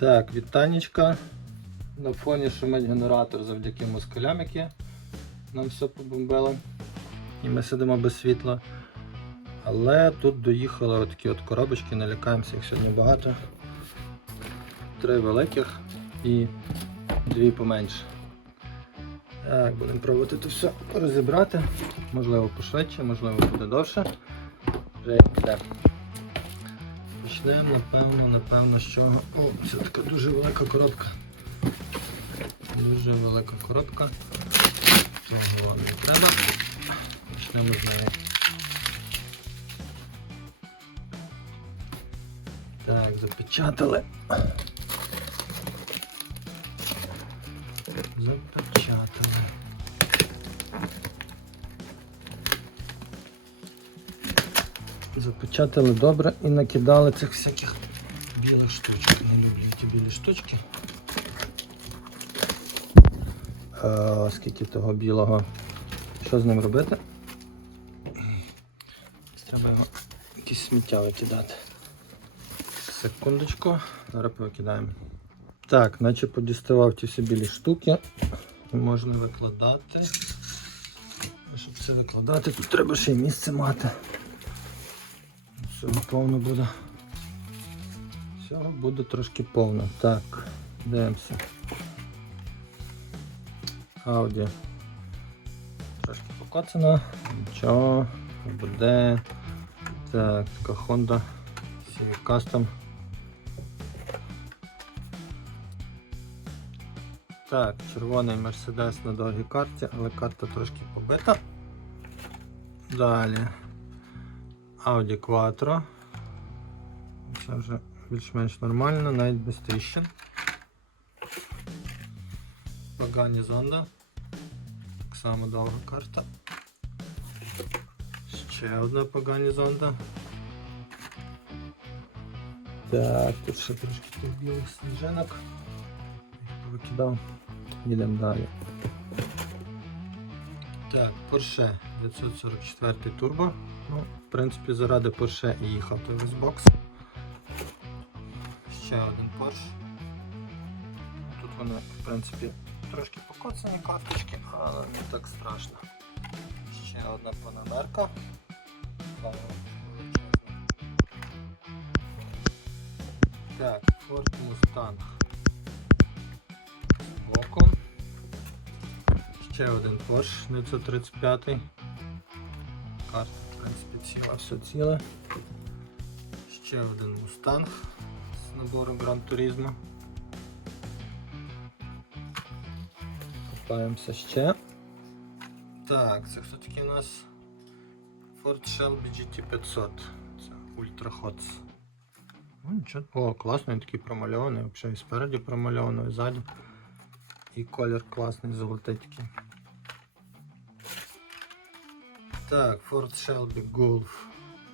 Так, вітанечка. На фоні шумить генератор завдяки москалям, які нам все побомбило. І ми сидимо без світла. Але тут доїхали отакі от коробочки, не лякаємося, їх сьогодні багато. Три великих і дві поменше. Так, будемо пробувати це все розібрати. Можливо пошвидше, можливо буде довше. Вже піде. Почнемо, напевно, напевно, чого. О, це така дуже велика коробка. Дуже велика коробка. Того не треба. Почнемо з неї. Так, запечатали. Запечатали. Запечатали добре і накидали цих всяких білих штучок. Не люблю ті білі штучки. А, скільки того білого. Що з ним робити? Треба його якісь сміття викидати. Секундочку, зараз повикидаємо. Так, наче подіставав ті всі білі штуки. Можна викладати. Щоб це викладати, тут треба ще й місце мати. Всього повно буде. Всього буде трошки повно. Так, дивимося. Ауді. Трошки покоцана. Нічого. Буде. Так, така Honda Civic Custom. Так, червоний Mercedes на довгій карті, але карта трошки побита. Далі. Audi Quattro. Це вже більш-менш нормально, навіть без тріщин. Pagani Zonda. Так само довга карта. Ще одна Pagani Zonda. Так, тут ще трошки тих білих сніжинок. Їх повикидав. Їдемо далі. Так, Porsche 944 Turbo. Ну, в принципі, заради Porsche і їхав той бокс. Ще один Porsche. Тут вони, в принципі, трошки покоцані карточки, але не так страшно. Ще одна панамерка. Так, Ford Mustang. Боку. Ще один Porsche 935. Карта, в принципі, ціла, все ціле. Ще один Mustang з набором Gran Turismo. Копаємося ще. Так, це хто такий у нас? Ford Shelby GT500. Це Ultra Hots. Ну, нічого. О, класний, він такий промальований, взагалі і спереді промальований, і ззаді. І колір класний, золотий такий. Так, Ford Shelby Golf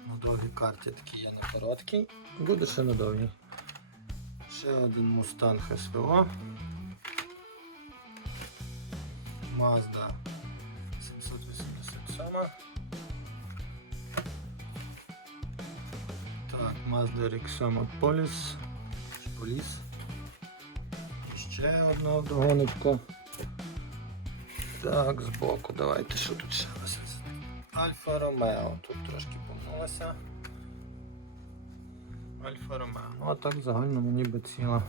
на довгій карті такий є на короткій. Буде ще на довгій. Ще один Mustang SVO. Mazda 787. Так, Mazda RX-7 Police. Police. І ще одна вдогоночка. Так, збоку, давайте що тут ще нас? Альфа Ромео. Тут трошки помилася. Альфа Ромео. Ну а так в загальному ніби ціла.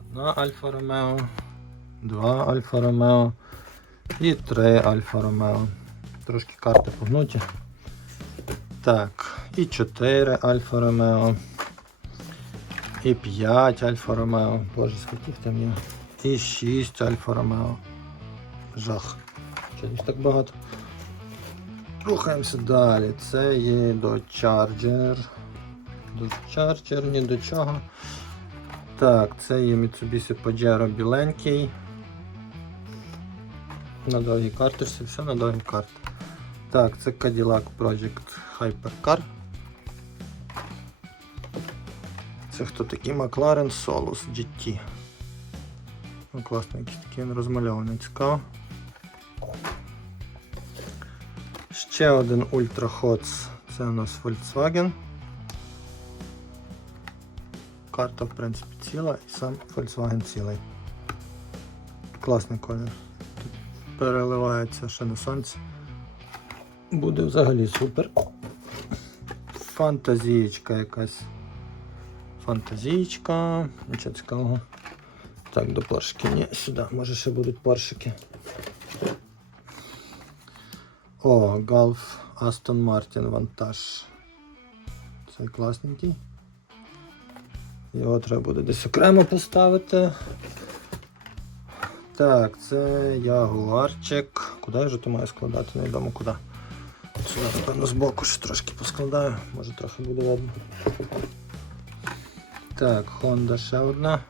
Одна Альфа Ромео, два Альфа Ромео і три Альфа Ромео. Трошки карти погнуті. Так, і 4 Альфа Ромео. І 5 Альфа Ромео. Боже, скільки там є. І 6 Альфа Ромео. Жах. Чогось так багато. Рухаємося далі. Це є до Charger. До Charger, ні до чого. Так, це є Mitsubishi Pajero біленький. На довгій карточці, все на довгій карті. Так, це Cadillac Project Hypercar. Це хто такий? McLaren Solus GT. Ну, класний, якийсь такий він розмальований, цікаво. Ще один Ultra Hots. Це у нас Volkswagen. Карта, в принципі, ціла і сам Volkswagen цілий. Класний колір. Тут переливається ще на сонці. Буде взагалі супер. Фантазієчка якась. Фантазієчка. Нічого цікавого. Так, до поршики. Ні, сюди, може ще будуть поршики. О, Golf Aston Martin Vantage. Цей класненький. Його треба буде десь окремо поставити. Так, це ягуарчик. Куди я вже то маю складати? Невідомо куди. Сюди, напевно, збоку ще трошки поскладаю, може трохи буде видно. Так, Honda ще одна.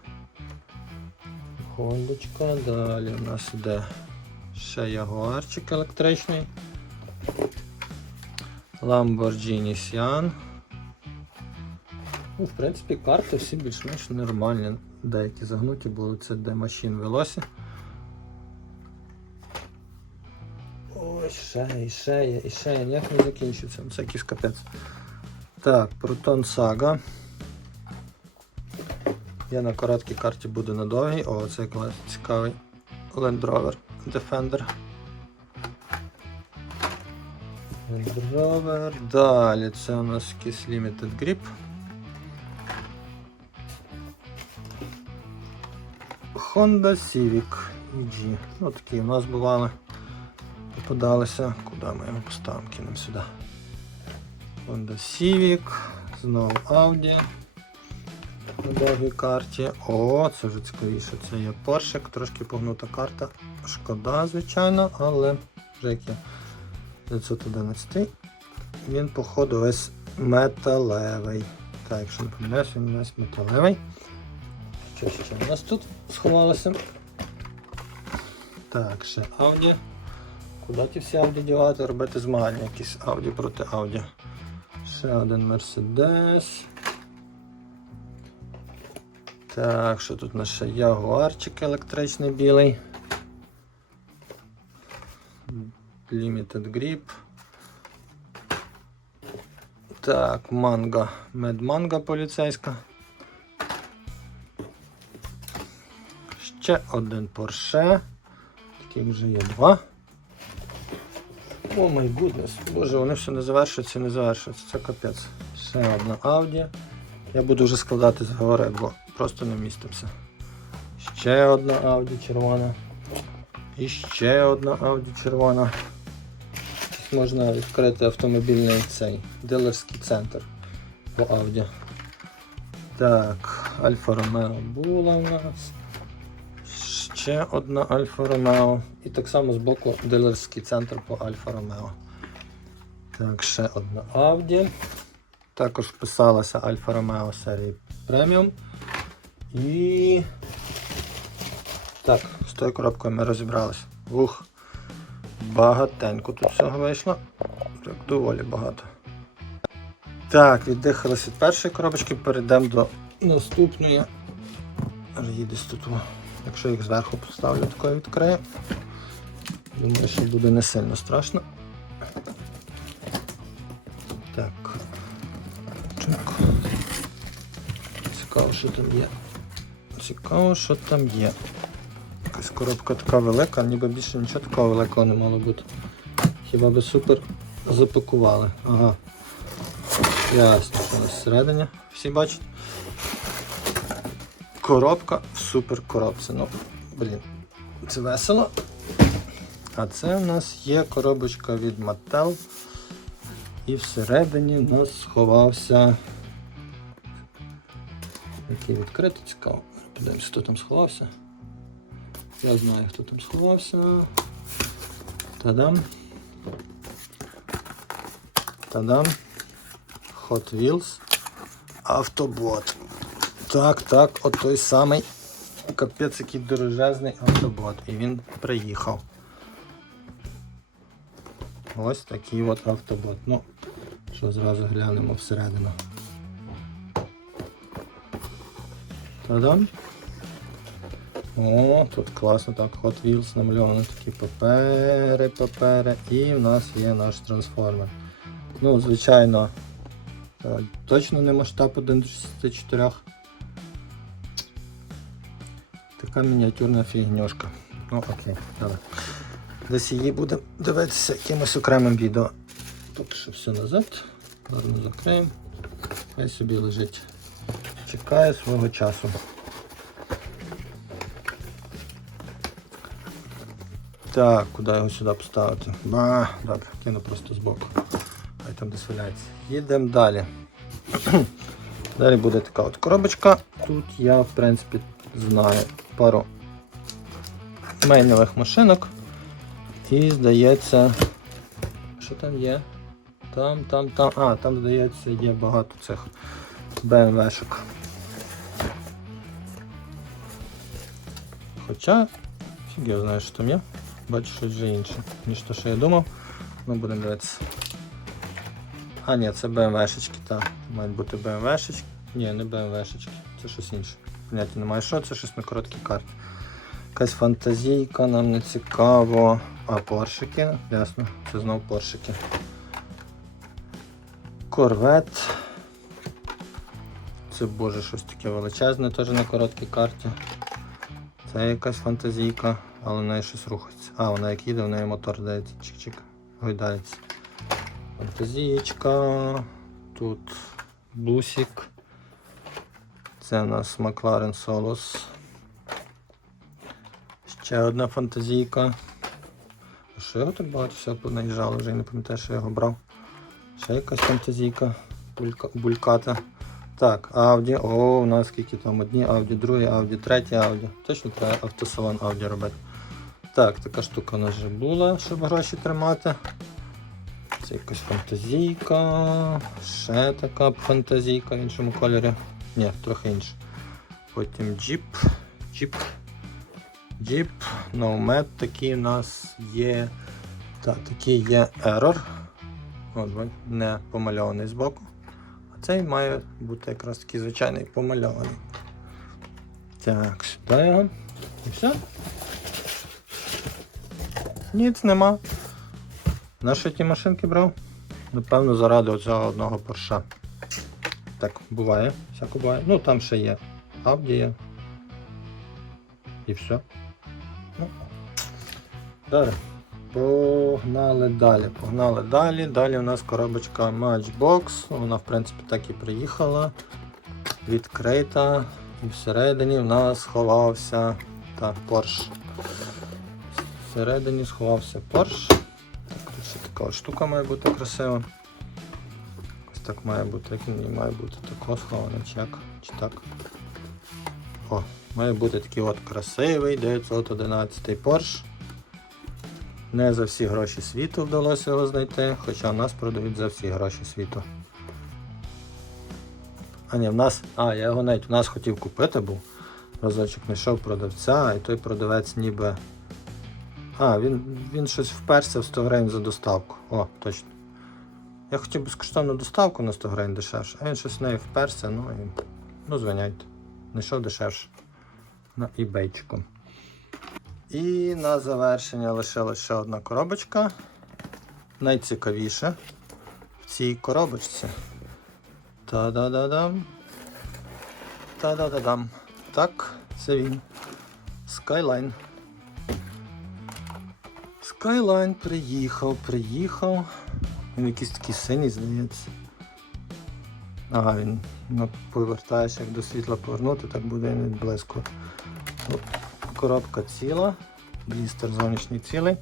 Хондочка, далі у нас іде ще ягуарчик електричний. Lamborghini Sian. Ну, в принципі, карти всі більш-менш нормальні. Деякі загнуті були, це де машин велосі. Ой, ще, і ще і є, ніяк не закінчиться. Це якийсь капець. Так, Proton Saga. Я на короткій карті буду на довгій. О, це цікавий Land Rover Defender. Land Далі це у нас якийсь Limited Grip. Honda Civic EG. Ну такі у нас бували. Попадалися. Куди ми його поставимо? Кинемо сюди. Honda Civic. Знову Audi. На довгій карті. О, це вже цікавіше. Це є Porsche, трошки погнута карта. Шкода, звичайно, але вже як є 911. Він, походу, весь металевий. Так, якщо не помиляюсь, він весь металевий. Що ще у нас тут сховалося? Так, ще Audi. Куди ті всі Audi дівати? Робити змагання якісь Audi проти Audi. Ще один Mercedes. Так, що тут ще Ягуарчик електричний білий. Limited Grip. Так, манга. Медманга поліцейська. Ще один Porsche. Таких вже є два. О май гуднес. Боже, вони все не завершуються і не завершуються. Це капець. Ще одна Audi. Я буду вже складати зговори, бо просто не вмістимося. Ще одна Audi червона. І ще одна Audi червона. Можна відкрити автомобільний цей дилерський центр по Audi. Так, Альфа Ромео була у нас. Ще одна Альфа Ромео. І так само з боку дилерський центр по Альфа Ромео. Так, ще одна Audi. Також вписалася Альфа Ромео серії преміум. І. Так, з тою коробкою ми розібралися. Ух, багатенько тут всього вийшло. Так, доволі багато. Так, віддихалися від першої коробочки, перейдемо до наступної. Їде тут. Якщо їх зверху поставлю, такою відкрию. Думаю, що буде не сильно страшно. Так. Цікаво, що там є. Цікаво, що там є. Якась коробка така велика, ніби більше нічого такого великого не мало бути. Хіба би супер запакували. Ага. Ясно, що нас всередині. Всі бачать? Коробка в супер коробці. Ну, блін, це весело. А це в нас є коробочка від Mattel. І всередині в нас сховався. Який відкритий, цікаво. Подивимось, хто там сховався. Я знаю, хто там сховався. Та-дам. Та-дам. Hot Wheels. Автобот. Так, так, от той самий капець, який дорожезний автобот. І він приїхав. Ось такий от автобот. Ну, що зразу глянемо всередину. Та-дам. О, тут класно так Hot Wheels намальовано такі папери, папери. І в нас є наш трансформер. Ну, звичайно, е, точно не масштаб 1 до 64. така мініатюрна фігнюшка. Ну окей, давай. Десь її буде дивитися якимось окремим відео. Поки що все назад. Гарно закриємо. Хай собі лежить. Чекає свого часу. Так, куди його сюди поставити? Ба, добре, кину просто збоку. Хай там десь валяється. Їдемо далі. Далі буде така от коробочка. Тут я, в принципі, знаю пару мейнових машинок. І здається, що там є? Там, там, там. А, там, здається, є багато цих BMW-шок. Хоча, фіг я знаю, що там є. Бачу щось вже інше, ніж те, що я думав. Ну, будемо дивитися. А, ні, це BMW-шечки, так. Мають бути BMW-шечки. Ні, не BMW-шечки, це щось інше. Поняття немає, що це щось на короткій карті. Якась фантазійка, нам не цікаво. А, поршики, ясно, це знов поршики. Корвет. Це боже щось таке величезне, теж на короткій карті. Це якась фантазійка, але в неї щось рухається. А, вона як їде, в неї мотор дається. Чик-чик. Гойдається. Фантазієчка. Тут бусик. Це у нас McLaren Solos. Ще одна фантазійка. Що його так багато всього понаїжджало, вже й не пам'ятаю, що я його брав. Ще якась фантазійка булька, бульката. Так, Audi. О, у нас скільки там одні Audi, другі Audi, треті Audi. Точно треба автосалон Audi робити. Так, така штука у нас вже була, щоб гроші тримати. Це якась фантазійка. Ще така фантазійка в іншому кольорі. Ні, трохи інше. Потім джіп. Джіп. Джіп. Nomad такий у нас є. Так, такий є Error. Не помальований збоку. Цей має бути якраз такий звичайний помальований. Так, сюди його. І все. Ніц нема. На що ті машинки брав? Напевно, заради оцього одного порша. Так, буває, всяко буває. Ну там ще є. Є. І все. Ну. Добре. Погнали далі. Погнали далі. Далі у нас коробочка Matchbox. Вона, в принципі, так і приїхала. Відкрита. І всередині в нас сховався та Porsche. Всередині сховався Porsche. Така штука має бути красива. Ось так має бути, як він має бути тако схований, чи як, чи так. О, має бути такий от красивий 911 Porsche. Не за всі гроші світу вдалося його знайти, хоча нас продають за всі гроші світу. А ні, в нас. А, я його навіть в нас хотів купити був. Разочок знайшов продавця, і той продавець ніби. А, він, він щось вперся в 100 гривень за доставку. О, точно. Я хотів безкоштовну доставку на 100 гривень дешевше, а він щось в неї вперся, ну і. Ну, звиняйте. Знайшов дешевше. На ібейчику. І на завершення лишилась ще одна коробочка. Найцікавіше в цій коробочці. Та-да-да-дам. Та-да-да-дам. Так, це він. Skyline. Skyline приїхав, приїхав. Він якийсь такий синій, здається. Ага, він ну, повертаєш, як до світла повернути, так буде і не близько. Ну, Коробка ціла, блістер зовнішній цілий.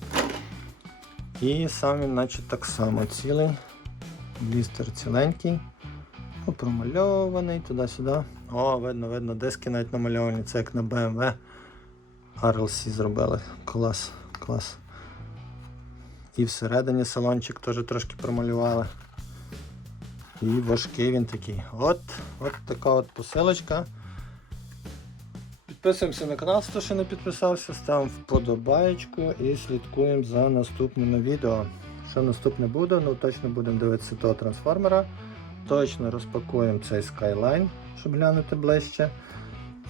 І сам він наче так само цілий. Блістер ціленький. Ну, промальований туди-сюди. О, видно, видно, диски навіть намальовані. Це як на BMW. RLC зробили. Клас, клас. І всередині салончик теж трошки промалювали. І важкий він такий. От, от така от посилочка. Підписуємося на канал, хто ще не підписався, ставимо вподобаєчку і слідкуємо за наступними відео. Що наступне буде, ну точно будемо дивитися того трансформера. Точно розпакуємо цей Skyline, щоб глянути ближче.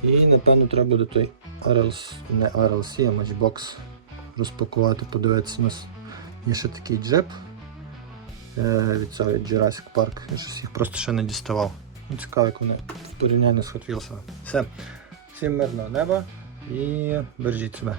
І напевно треба буде той RLC, не RLC, а Matchbox розпакувати, подивитися. У нас є ще такий джип е, від цього Jurassic Park. Я щось їх просто ще не діставав. Ну, Цікаво, як вони в порівнянні з Hot Wheels. Все. Всім мирного неба і бережіть себе.